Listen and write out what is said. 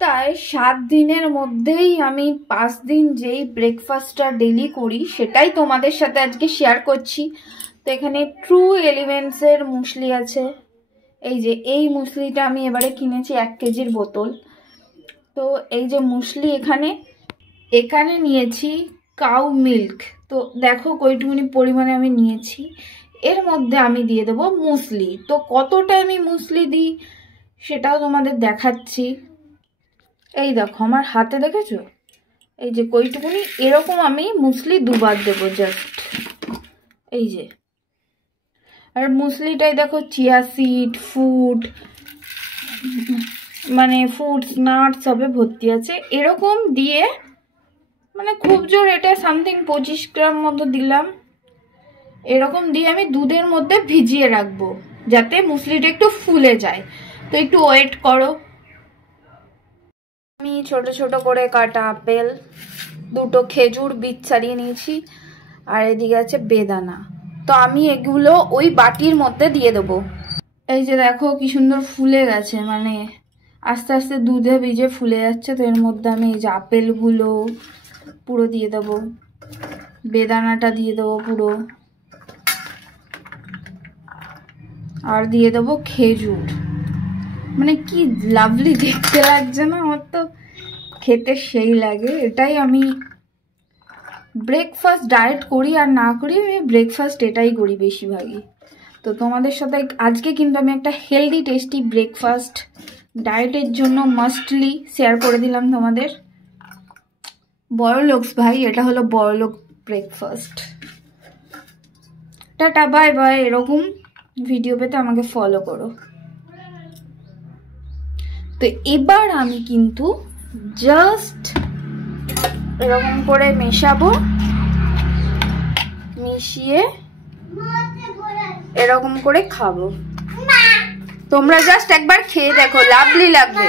সপ্তাহে 7 দিনের মধ্যেই আমি 5 দিন যেই ব্রেকফাস্টটা ডেলি করি সেটাই তোমাদের সাথে আজকে শেয়ার করছি। তো এখানে ট্রু এলিমেন্টস এর মুসলি আছে। এই যে এই মুসলিটা আমি এবারে কিনেছি 1 কেজির বোতল। তো এই যে মুসলি এখানে নিয়েছি কাউ মিল্ক। তো দেখো কয়টুকুনি পরিমাণে আমি নিয়েছি। এর মধ্যে আমি দিয়ে দেবো মুসলি। তো কতটা আমি মুসলি দিই সেটাও তোমাদের দেখাচ্ছি। এই দেখো আমার হাতে দেখেছো, এই যে কইটুকুনি এরকম আমি মুসলি দুবার দেবো জাস্ট। এই যে, আর মুসলিটাই দেখো চিয়া সিড ফুড মানে ফুডস নাটস সবে ভর্তি আছে। এরকম দিয়ে মানে খুব জোর এটা সামথিং 25 গ্রাম মতো দিলাম। এরকম দিয়ে আমি দুধের মধ্যে ভিজিয়ে রাখবো যাতে মুসলিটা একটু ফুলে যায়। তো একটু ওয়েট করো। আমি ছোট ছোট করে কাটা আপেল, 2টো খেজুর বীজ ছাড়িয়ে নিয়েছি, আর এদিকে আছে বেদানা। তো আমি এগুলো ওই বাটির মধ্যে দিয়ে দেবো। এই যে দেখো কি সুন্দর ফুলে গেছে, মানে আস্তে আস্তে দুধে ভিজে ফুলে যাচ্ছে। তো এর মধ্যে আমি এই যে আপেলগুলো পুরো দিয়ে দেবো, বেদানাটা দিয়ে দেবো পুরো, আর দিয়ে দেবো খেজুর। মানে কি লাভলি দেখতে লাগছে না? আমার তো খেতে সেই লাগে। এটাই আমি ব্রেকফাস্ট ডায়েট করি আর না করি, আমি ব্রেকফাস্ট এটাই করি বেশিরভাগই। তো তোমাদের সাথে আজকে কিন্তু আমি একটা হেলদি টেস্টি ব্রেকফাস্ট ডায়েটের জন্য মাস্টলি শেয়ার করে দিলাম তোমাদের। বড়লোকস ভাই, এটা হলো বড়লোক ব্রেকফাস্ট। Tata bye bye. এরকম ভিডিও পেতে আমাকে ফলো করো। তো এবার আমি কিন্তু জাস্ট এরকম করে মেশাবো, মিশিয়ে এরকম করে খাবো। তোমরা জাস্ট একবার খেয়ে দেখো, লাভলি লাগবে।